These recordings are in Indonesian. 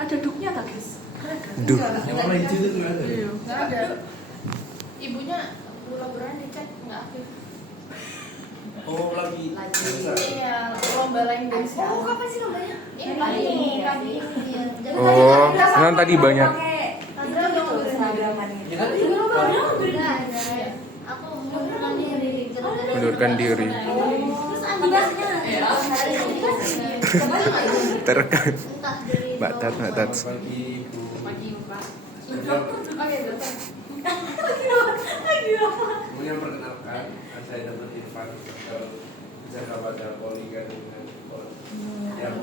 ada duknya tak guys? Duk. Yang warna hijau itu nggak ada. Nggak ada. Ibunya lomba dicek nggak aktif. Oh lagi. Iya, lomba lain dance. Oh, kapan sih lombanya? Ini pagi. Oh, kan tadi banyak. Tadi kan udah ngobrol seragaman gitu. Ya, Aku mengundurkan diri. Mundurkan diri. Terus anniversary-nya hari ini kan Terekam. Entah dari Mbak Tat, Mbak Tat. Pagi Bu. Pagi Pak. Oke, datang. lagi apa? Kemudian perkenalkan, saya Dr. Irfan, jaga pada Polikan dengan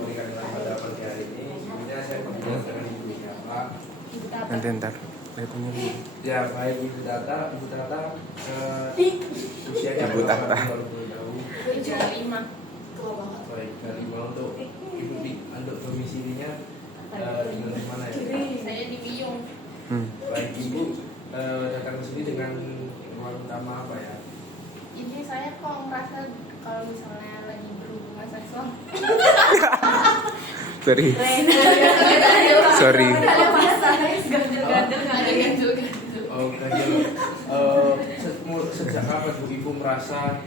Polikan pada pagi hari ini. Kemudian saya berbicara dengan Ibu Siapa. Nanti ntar. Saya punya dulu. Ya baik Ibu Tata, usianya Ibu Tata. berapa tahun? 5. Baik, dari mau untuk Ibu untuk domisilinya tinggal di mana ya? Saya di Biyung. Baik Ibu datang ke sini dengan ruang utama apa ya? Ini saya kok merasa kalau misalnya lagi berhubungan seksual. Sorry. Sorry. Ada masa gandel-gandel nggak Ada ada. ganjil-ganjil. Oh, ganjil. Sejak kapan Bu Ibu merasa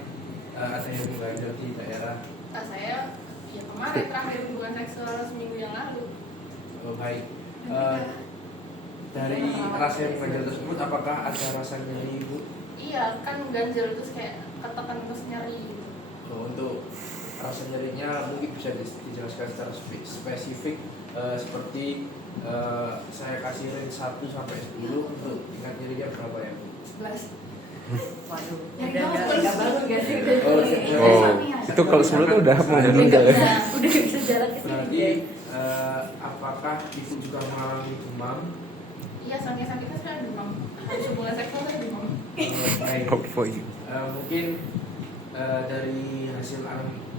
ada yang mengganjal di daerah? Nah, saya ya kemarin terakhir hubungan seksual seminggu yang lalu. Oh, baik. Dari rasa yang mengganjal tersebut, apakah ada rasa nyeri Ibu? Iya, kan ganjil terus kayak ketekan terus nyeri gitu. Oh, untuk rasa nyerinya mungkin bisa dijelaskan secara spesifik seperti saya kasih range 1 sampai 10 untuk tingkat nyerinya berapa ya Bu? 11. Waduh, Yang udah kamu nggak bagus gak sih? Oh, itu kalau sebelumnya udah mau meninggal ya. Udah nggak bisa jalan ke sini. Berarti apakah Ibu juga mengalami demam? Iya, sakit-sakitnya saya demam. Habis hubungan seksual saya demam. Baik. Hope for you. Mungkin dari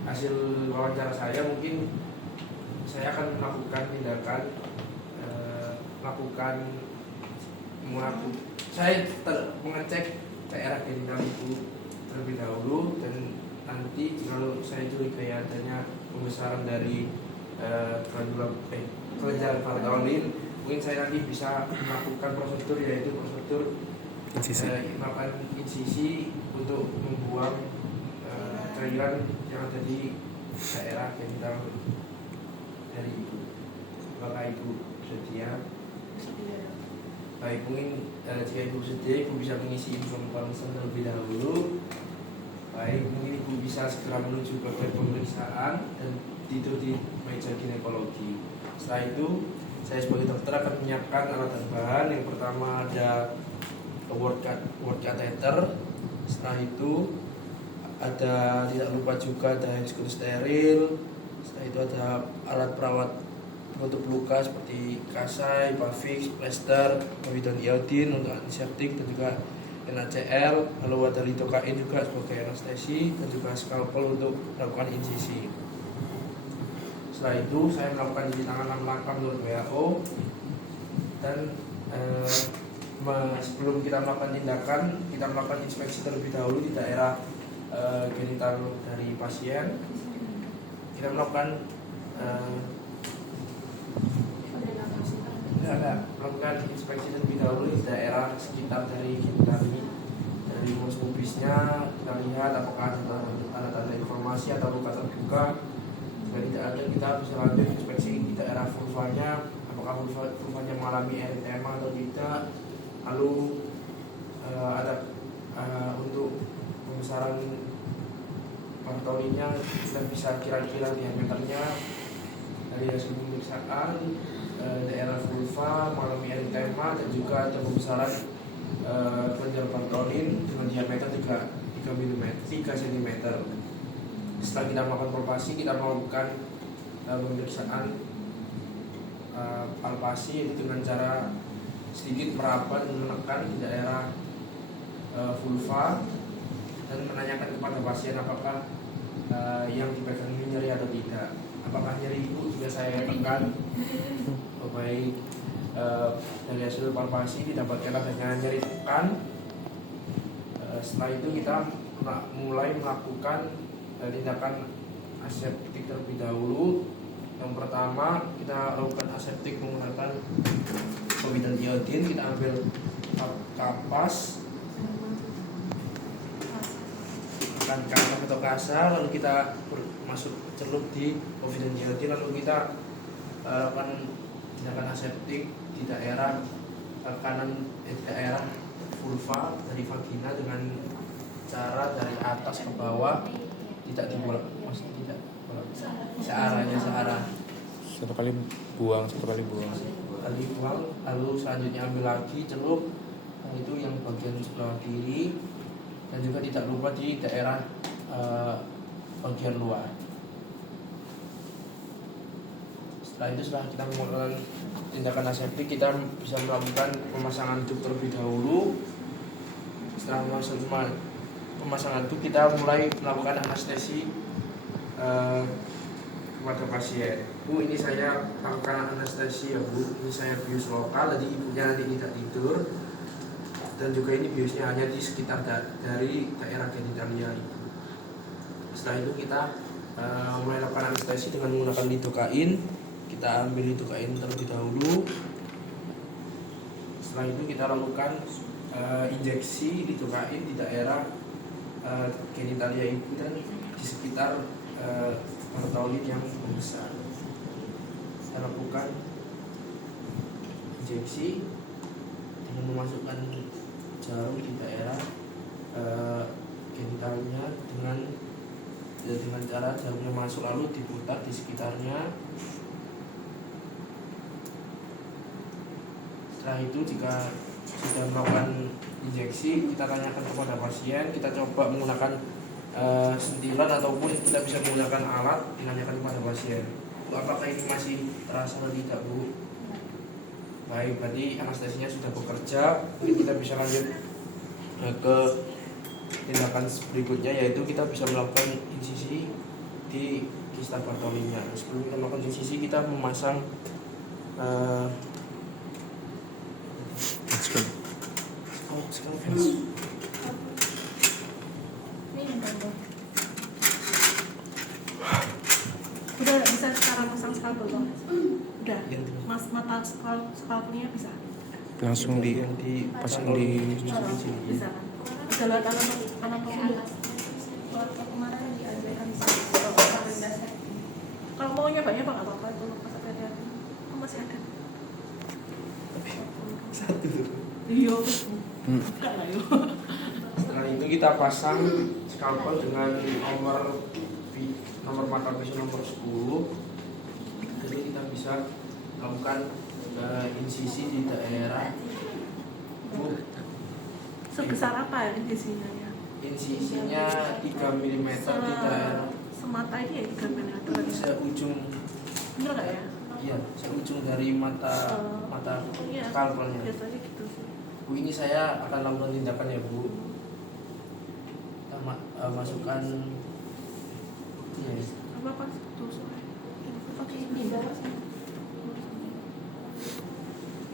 hasil wawancara saya mungkin saya akan melakukan tindakan mengecek daerah genital Ibu terlebih dahulu, dan nanti kalau saya curigai adanya pembesaran dari kelenjar Bartholin, mungkin saya nanti bisa melakukan prosedur, yaitu prosedur melakukan insisi untuk membuang cairan yang ada di daerah genital dari Ibu. Apakah Ibu sedia? Baik, mungkin jika Ibu sedia, Ibu bisa mengisi informasi terlebih dahulu. Baik, mungkin Ibu bisa segera menuju ke pemeriksaan dan tidur di meja ginekologi. Setelah itu, saya sebagai dokter akan menyiapkan alat dan bahan. Yang pertama ada word catheter. Setelah itu ada, tidak lupa juga ada hexagon steril. Setelah itu ada alat perawat penutup luka seperti kasai, pavix, plester, povidone iodine untuk antiseptik, dan juga NaCl. Lalu ada lidocain juga sebagai anestesi, dan juga skalpel untuk melakukan insisi. Setelah itu saya melakukan cuci tangan 6 langkah menurut WHO, dan sebelum kita melakukan tindakan, kita melakukan inspeksi terlebih dahulu di daerah genital dari pasien. Kita melakukan melakukan inspeksi terlebih dahulu di daerah sekitar dari genital ini. Dari mus pubisnya kita lihat apakah ada tanda-tanda informasi atau luka terbuka. Jika tidak ada, kita bisa lanjut inspeksi di daerah vulvanya, apakah vulvanya mengalami eritema atau tidak. Lalu ada untuk pembesaran Bartholinnya, kita bisa kira-kira diameternya dari hasil pemeriksaan. Daerah vulva mengalami eritema, dan juga ada pembesaran kelenjar Bartholin dengan diameter 3 cm. Setelah kita melakukan palpasi, kita melakukan pemeriksaan palpasi, itu dengan cara sedikit merapat dan menekan di daerah vulva, dan menanyakan kepada pasien apakah yang dipegang ini nyeri atau tidak. Apakah nyeri Ibu juga saya tekan? Baik, dari hasil palpasi didapatkan adanya nyeri tekan. Setelah itu kita mulai melakukan tindakan aseptik terlebih dahulu, Yang pertama kita lakukan aseptik menggunakan povidon iodin. Kita ambil kapas, kapas atau kasar, lalu kita masuk celup di povidon iodin, lalu kita lakukan tindakan aseptik di daerah daerah vulva dari vagina dengan cara dari atas ke bawah, tidak dibolak, maksudnya tidak bolak, searah. Satu kali buang. Lalu buang, lalu selanjutnya ambil lagi celup, itu yang bagian sebelah kiri, dan juga tidak lupa di daerah bagian luar. Setelah kita melakukan tindakan aseptik, kita bisa melakukan pemasangan tub terlebih dahulu. Setelah pemasangan tub, kita mulai melakukan anestesi kepada pasien. Bu, ini saya lakukan anestesi ya Bu. Ini saya bius lokal, jadi ibunya nanti tidak tidur. Dan juga ini biusnya hanya di sekitar dari daerah genitalia ibu. Setelah itu kita mulai lakukan anestesi dengan menggunakan lidokain. Kita ambil lidokain terlebih dahulu. Setelah itu kita lakukan injeksi lidokain di daerah genitalia ibu dan di sekitar parotolid yang membesar. Kita lakukan injeksi dengan memasukkan jarum di daerah genitalnya dengan cara jarumnya masuk lalu diputar di sekitarnya. Setelah itu jika sudah melakukan injeksi, kita tanyakan kepada pasien, kita coba menggunakan sentilan ataupun kita bisa menggunakan alat, menanyakan kepada pasien, apakah ini masih terasa atau tidak Bu? Baik, berarti anestesinya sudah bekerja. Mungkin kita bisa lanjut ke tindakan berikutnya, yaitu kita bisa melakukan insisi di kista Bartolinya. Sebelum kita melakukan insisi, kita memasang Udah bisa sekarang pasang scalpel loh. Udah. Mas mata scalpelnya bisa. Langsung dipasang di Bisa kan? Bisa lihat anatomi. Waktu kemarin diadakan Kalau mau nyobanya nggak apa-apa itu pas ada. Oh, masih ada. satu. Iya. Enggak lah yo. Setelah itu kita pasang scalpel dengan nomor mata pisau nomor 10. Jadi kita bisa lakukan insisi di daerah Sebesar apa ya insisinya ya? insisinya 3 mm di daerah Semata ini ya 3 mm. seujung, Bener nggak ya? iya, seujung dari mata Iya, scalpelnya. biasanya gitu sih. Bu, ini saya akan lakukan tindakan ya Bu. Kita masukkan ya. Apa tusuk? Oke, di bawah sini.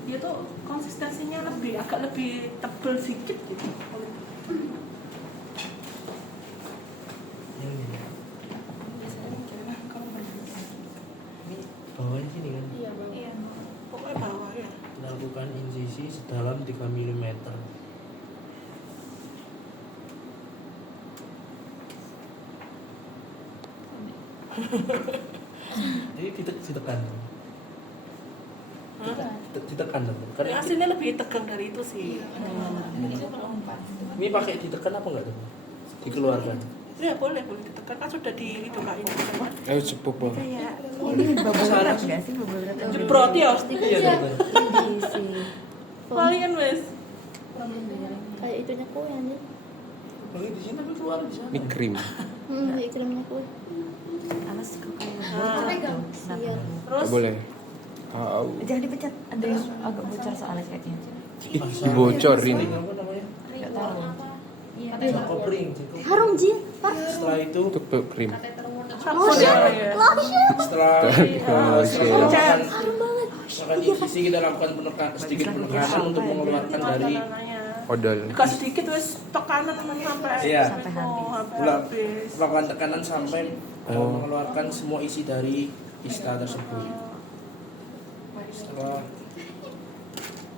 Dia tuh konsistensinya agak lebih tebal sedikit gitu. Ini Biasanya jangan kalau bawahnya sini kan. iya Bang. Iya. Pokoknya bawah ya. Lakukan insisi sedalam 3 mm. Jadi ditekan. Ditekan dong. Ini Karena aslinya lebih tegang dari itu sih. Itu kalau 4. ini pakai ditekan apa enggak tuh? Dikeluarkan. Ya boleh ditekan kan sudah dihidokain. ayo sepupu. Kayak Ini bubble wrap nggak sih bubble wrap? jebrot ya. Iya benar. Ini si Kalian wes. kayak itunya kue nih. Bagi di sini tapi keluar di sana. Ini krim. Kayak krimnya kue. Alas kok kayak Pegang. Iya. Terus Gak boleh. jangan dipecat, ada yang agak bocor soalnya kayaknya. Dibocorin. Apa namanya? Nggak tahu. Iya. Kopring. Harum Jin. Setelah itu Itu krim. sabun ya. setelah Lotion. melakukan Harum banget. insisi, kita lakukan sedikit penekanan untuk mengeluarkan dari Odol. Dikasih sedikit wes tekanan sampai Iya. sampai Ulang, habis. melakukan tekanan sampai mengeluarkan semua isi dari ISTA tersebut. Setelah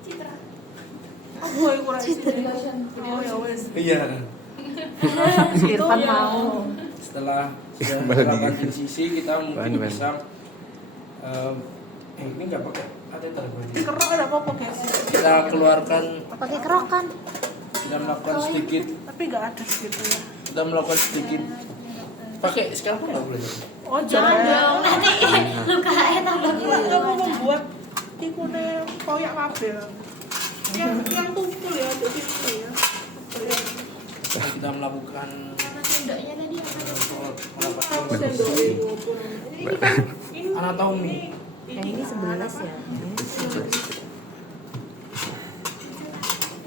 Citra. Oh, iku ora isi. Oh ya wes. iya, Irfan mau. setelah sudah Kembali. melakukan insisi kita mungkin Ban. bisa ini nggak pakai kateter berarti. Kerok ada apa-apa guys. Kita keluarkan, Pakai kerokan. kita melakukan sedikit, Tapi nggak ada gitu ya. kita melakukan sedikit. Pakai sekarang nggak boleh. Oh, jangan dong. Nanti lukanya tambah Nggak mau membuat ikune koyak kabel. Yang tumpul ya di sini ya. Kita melakukan Nama sendoknya tadi apa? Aku sendok itu. Ini kan ini anatomi. Yang ini 11 ya.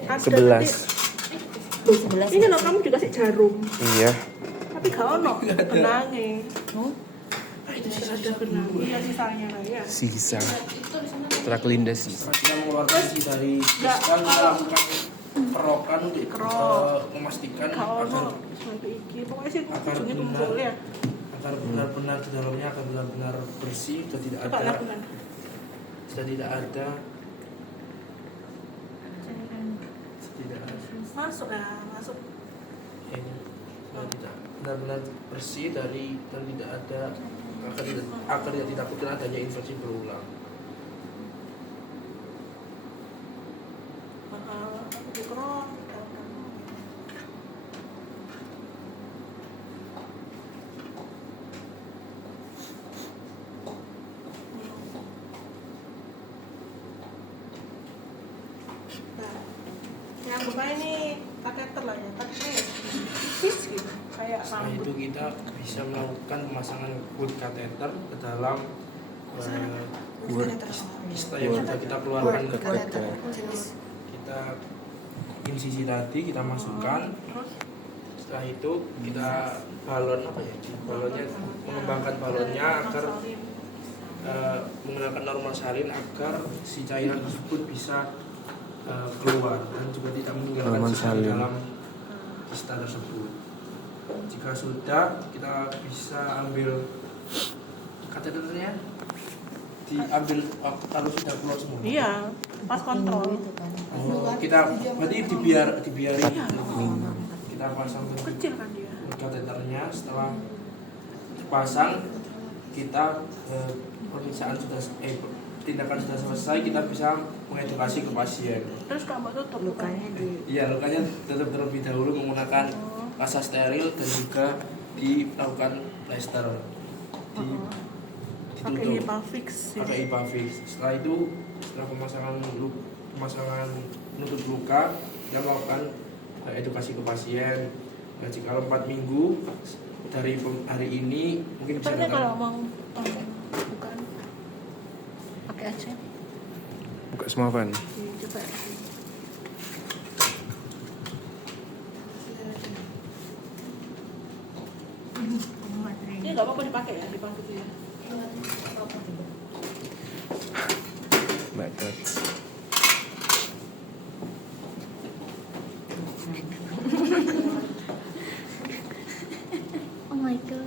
Ada 11. Loh, 11. ini loh kamu dikasih jarum. Iya. Tapi gak ono benangnya. Oh, Itu sisa ada benang. Iya sisanya lah ya. Sisa. Itu di sana. Setelah kelindas sisa. Setelah kita mengeluarkan isi dari Nggak, kita kalau- melakukan kerokan untuk Kerok. memastikan Gak ono agar sampai iki. Pokoknya sih Akar ujungnya benar. tumpul ya. agar benar-benar di dalamnya akan benar-benar bersih, sudah tidak Coba ada, lakukan. sudah tidak ada, tidak ada. Masuk ya, masuk. Ini sudah tidak benar-benar bersih dari dan tidak ada agar tidak ditakutkan adanya infeksi berulang. Dikerok. Nah, yang buka ini kateter lah ya, kateternya ya sis gitu, kayak Setelah itu rambut. kita bisa melakukan pemasangan wood catheter ke dalam ISTA yang sudah kita keluarkan. Kateter. Kita insisi tadi kita masukkan. Terus Setelah itu kita balon apa ya? Balonnya mengembangkan balonnya agar menggunakan normal salin agar si cairan tersebut bisa keluar dan juga tidak meninggalkan Normal sisa di salin. dalam ISTA tersebut. Jika sudah, kita bisa ambil kateternya, diambil kalau sudah keluar semua. iya, pas kontrol. gitu kan. Oh, kita berarti dibiarin. Iya. Kita pasang Kecil kan dia. kateternya. Setelah dipasang, kita pemeriksaan sudah tindakan sudah selesai, kita bisa mengedukasi ke pasien. Terus kamu tutup Lukanya di Iya, lukanya tetap terlebih dahulu menggunakan pasta steril dan juga dilakukan plester. pakai Ditutup Hipafix ya. pakai Ipafix. Setelah itu, setelah pemasangan menutup luka, kita melakukan edukasi ke pasien. Nah, jika 4 minggu dari hari ini mungkin bisa Sebenarnya kalau datang. mau bukan pakai aja. Buka semua Van. Coba. Ini nggak apa-apa dipakai ya, Hipafix ya. Bakat. Oh my god.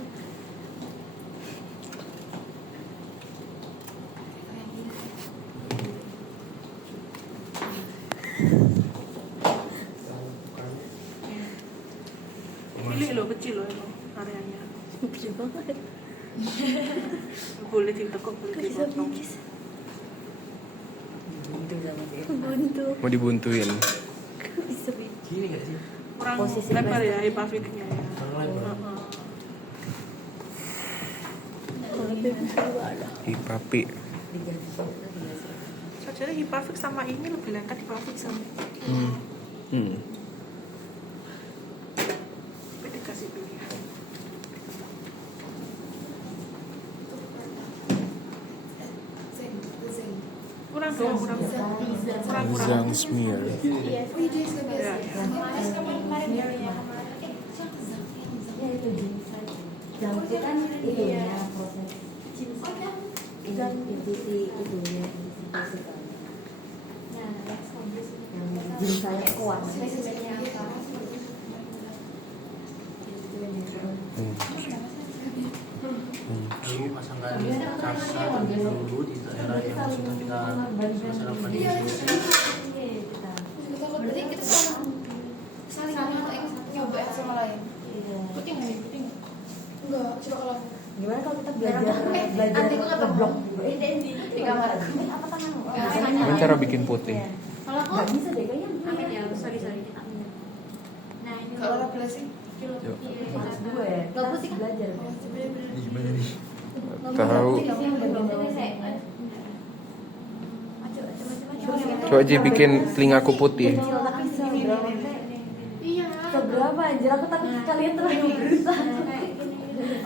Pilih loh, kecil loh emang areanya. kecil banget. Boleh ditekuk, boleh dipotong. Buntu sama dia. Buntu. Mau dibuntuin. Bisa bisa. Gini nggak sih? Kurang Posisi lebar plastik. ya Hipafixnya ya. Kurang lebar. Heeh. Kalau baby juga ada. Hipapi. Saja Hipafix sama ini lebih lengket Hipafix sama. Hmm. Tapi dikasih pilihan. Kurang dong, kurang. Zang smear. Iya. Ya, ya. Kemarin ya. Ya itu ginseng. Jam itu kan itunya proses. Jam divisi itunya. Yang ginseng kuat. Hmm. pasangkan kasa terlebih dahulu di daerah yang sudah kita selesai lakukan insisi. Berarti kita saling nyoba sama lain. Putih nggak nih? Putih nggak? Enggak, coba kalau Gimana kalau kita belajar nanti gue ke blog di kamar aku. apa tanganmu? Gimana cara bikin putih? Kalau aku Nggak bisa deh kayaknya. Amin ya, sorry. Nah, ini kalau belajar Kelas 2 ya. Nggak putih kan? Belajar. Gimana nih? Tahu. Coba aja bikin telingaku putih. Kecil tapi seberapa? Iya. Seberapa anjir aku takut kalian terlalu berusaha.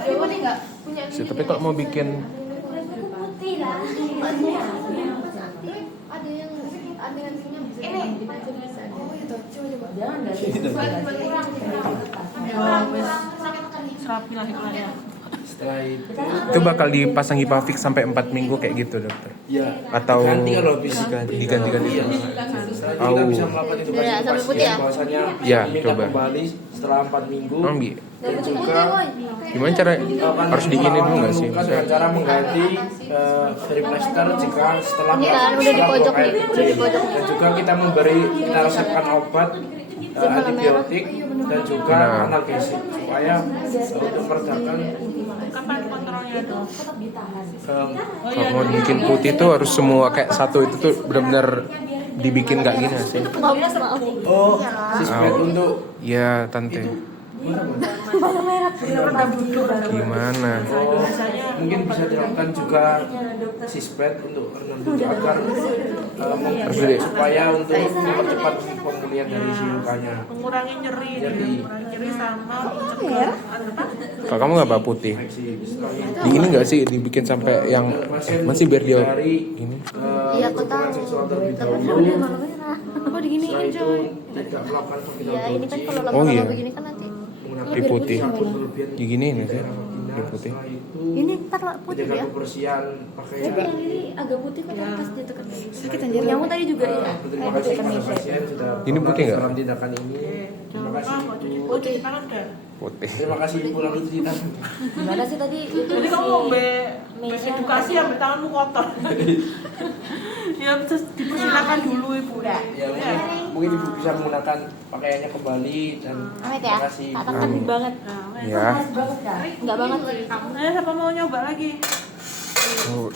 Ini putih nggak? Punya Tapi kalau mau bikin Putih lah. ada yang anting-antingnya bisa ini. Oh itu, coba. Jangan enggak. Kurang. Serapi lah iklannya. Setelah itu bakal dipasang Hipafik sampai 4 minggu kayak gitu, dokter. ya Atau ganti kalau bisa diganti-ganti. Iya. Setelah itu kita Oh. bisa melakukan edukasi Ya, ke sampai putih pasien ya? bahwasanya Ya, minta coba. kembali setelah 4 minggu Ambil. dan juga Gimana cara harus diini dulu nggak sih? melakukan dengan cara mengganti dari plester jika setelah Ini kan udah di pojok nih, udah di pojok. dan juga kita kita resepkan obat antibiotik dan juga Nah. analgesik supaya untuk meredakan Kapan kontrolnya tuh? Tetap ditahan. Kalau mau bikin putih tuh harus semua kayak satu itu tuh benar-benar dibikin kayak gini sih. sismed untuk Ya tante. Gimana? mungkin bisa dilakukan juga sispet untuk agar supaya untuk mempercepat pemulihan dari si lukanya. Mengurangi nyeri, mengurangi nyeri sama mencegah apa? Kalau kamu nggak apa putih? Di ini nggak sih dibikin sampai yang masih biar dia dari ini. Iya, aku tahu. seksual terlebih Tapi dahulu. udah malam merah. Aku diginiin Setelah itu coy. tidak melakukan vaginal Ya ini kan touching, kalau Oh, lama-lama iya. begini kan nanti. menggunakan Di putih. sabun berlebihan Di gini nih, di daerah Sih. vagina. Di putih. Setelah itu Ini ntar lah putih menjaga ya. kebersihan pakaian. Tapi yang ini agak putih kok pas dia tekan. Sedikit anjir. Kamu tadi juga ya. Terima kasih kepada pasien sudah Ini putih nggak? dalam tindakan ini. Terima Jangan kasih. lupa mau cuci Ibu. tangan dah. Putih. Terima kasih Ibu lalu cuci tangan. Gimana sih tadi? Jadi kamu mau edukasi ya, tanganmu kotor. Ya terus dipersilakan dulu ibu. Ya, mungkin Ibu bisa menggunakan pakaiannya kembali dan Amit ya. terima kasih. Tak tekan banget. Ya. Banget kan? Enggak banget sih. Kamu siapa mau nyoba lagi? Oh,